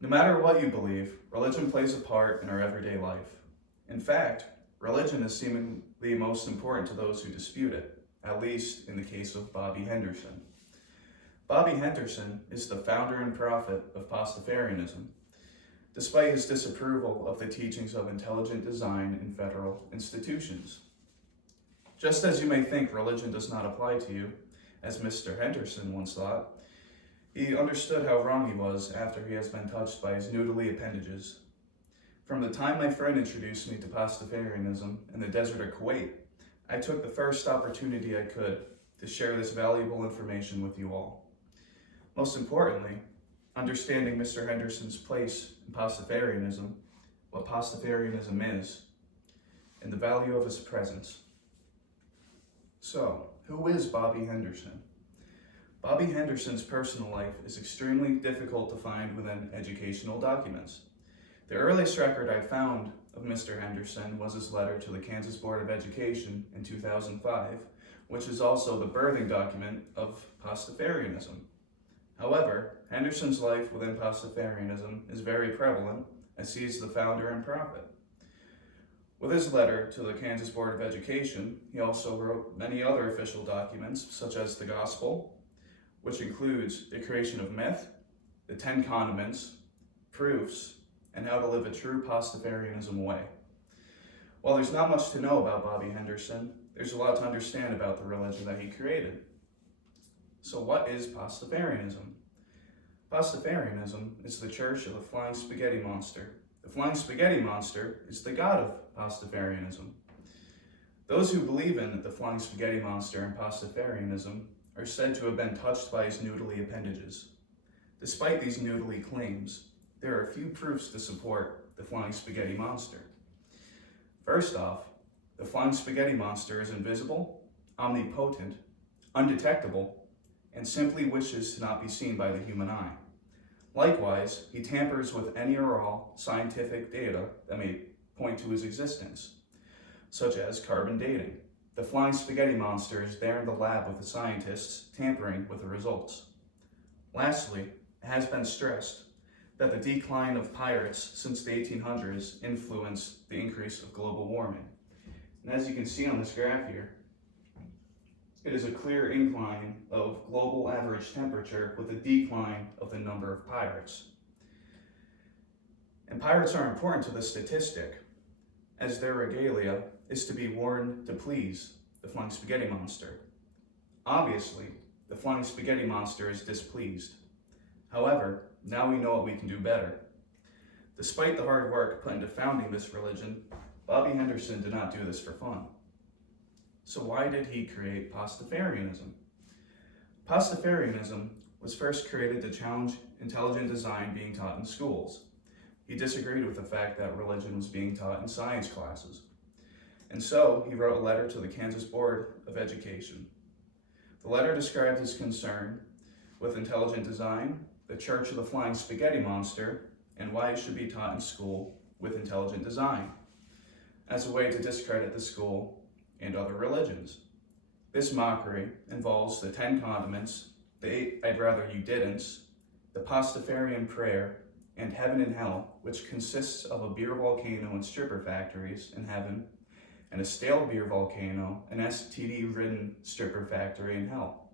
No matter what you believe, religion plays a part in our everyday life. In fact, religion is seemingly most important to those who dispute it, at least in the case of Bobby Henderson. Bobby Henderson is the founder and prophet of Pastafarianism, despite his disapproval of the teachings of intelligent design in federal institutions. Just as you may think religion does not apply to you, as Mr. Henderson once thought, he understood how wrong he was after he has been touched by his noodly appendages. From the time my friend introduced me to Pastafarianism in the desert of Kuwait, I took the first opportunity I could to share this valuable information with you all. Most importantly, understanding Mr. Henderson's place in Pastafarianism, what Pastafarianism is, and the value of his presence. So, who is Bobby Henderson? Bobby Henderson's personal life is extremely difficult to find within educational documents. The earliest record I found of Mr. Henderson was his letter to the Kansas Board of Education in 2005, which is also the birthing document of Pastafarianism. However, Henderson's life within Pastafarianism is very prevalent, as he is the founder and prophet. With his letter to the Kansas Board of Education, he also wrote many other official documents, such as the Gospel, which includes the creation of myth, the 10 Commandments, proofs, and how to live a true Pastafarianism way. While there's not much to know about Bobby Henderson, there's a lot to understand about the religion that he created. So what is Pastafarianism? Pastafarianism is the church of the Flying Spaghetti Monster. The Flying Spaghetti Monster is the god of Pastafarianism. Those who believe in the Flying Spaghetti Monster and Pastafarianism are said to have been touched by his noodly appendages. Despite these noodly claims, there are a few proofs to support the Flying Spaghetti Monster. First off, the Flying Spaghetti Monster is invisible, omnipotent, undetectable, and simply wishes to not be seen by the human eye. Likewise, he tampers with any or all scientific data that may point to his existence, such as carbon dating. The Flying Spaghetti Monster is there in the lab with the scientists tampering with the results. Lastly, it has been stressed that the decline of pirates since the 1800s influenced the increase of global warming. And as you can see on this graph here, it is a clear incline of global average temperature with a decline of the number of pirates. And pirates are important to the statistic, as their regalia is to be worn to please the Flying Spaghetti Monster. Obviously, the Flying Spaghetti Monster is displeased. However, now we know what we can do better. Despite the hard work put into founding this religion, Bobby Henderson did not do this for fun. So why did he create Pastafarianism? Pastafarianism was first created to challenge intelligent design being taught in schools. He disagreed with the fact that religion was being taught in science classes. And so he wrote a letter to the Kansas Board of Education. The letter described his concern with intelligent design, the Church of the Flying Spaghetti Monster, and why it should be taught in school with intelligent design, as a way to discredit the school and other religions. This mockery involves the 10 Commandments, the 8 I'd rather you didn'ts, the Pastafarian prayer, and heaven and hell, which consists of a beer volcano and stripper factories in heaven, and a stale beer volcano, an STD-ridden stripper factory in hell.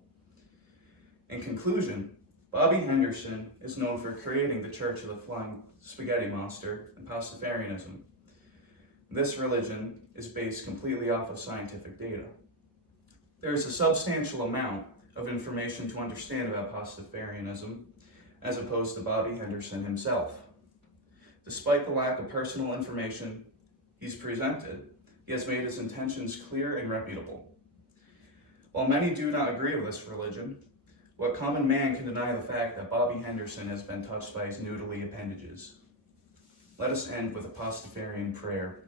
In conclusion, Bobby Henderson is known for creating the Church of the Flying Spaghetti Monster and Pastafarianism. This religion is based completely off of scientific data. There is a substantial amount of information to understand about Pastafarianism, as opposed to Bobby Henderson himself. Despite the lack of personal information he's presented, he has made his intentions clear and reputable. While many do not agree with this religion, what common man can deny the fact that Bobby Henderson has been touched by his noodly appendages? Let us end with a Pastafarian prayer.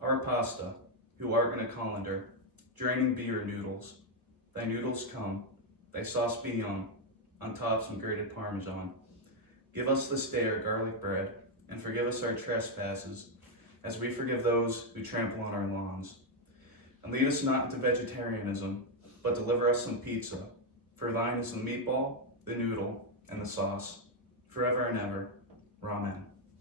Our pasta, who art in a colander, draining be your noodles. Thy noodles come, thy sauce be young, on top some grated Parmesan. Give us this day our garlic bread, and forgive us our trespasses, as we forgive those who trample on our lawns. And lead us not into vegetarianism, but deliver us some pizza, for thine is the meatball, the noodle, and the sauce. forever and ever. Amen.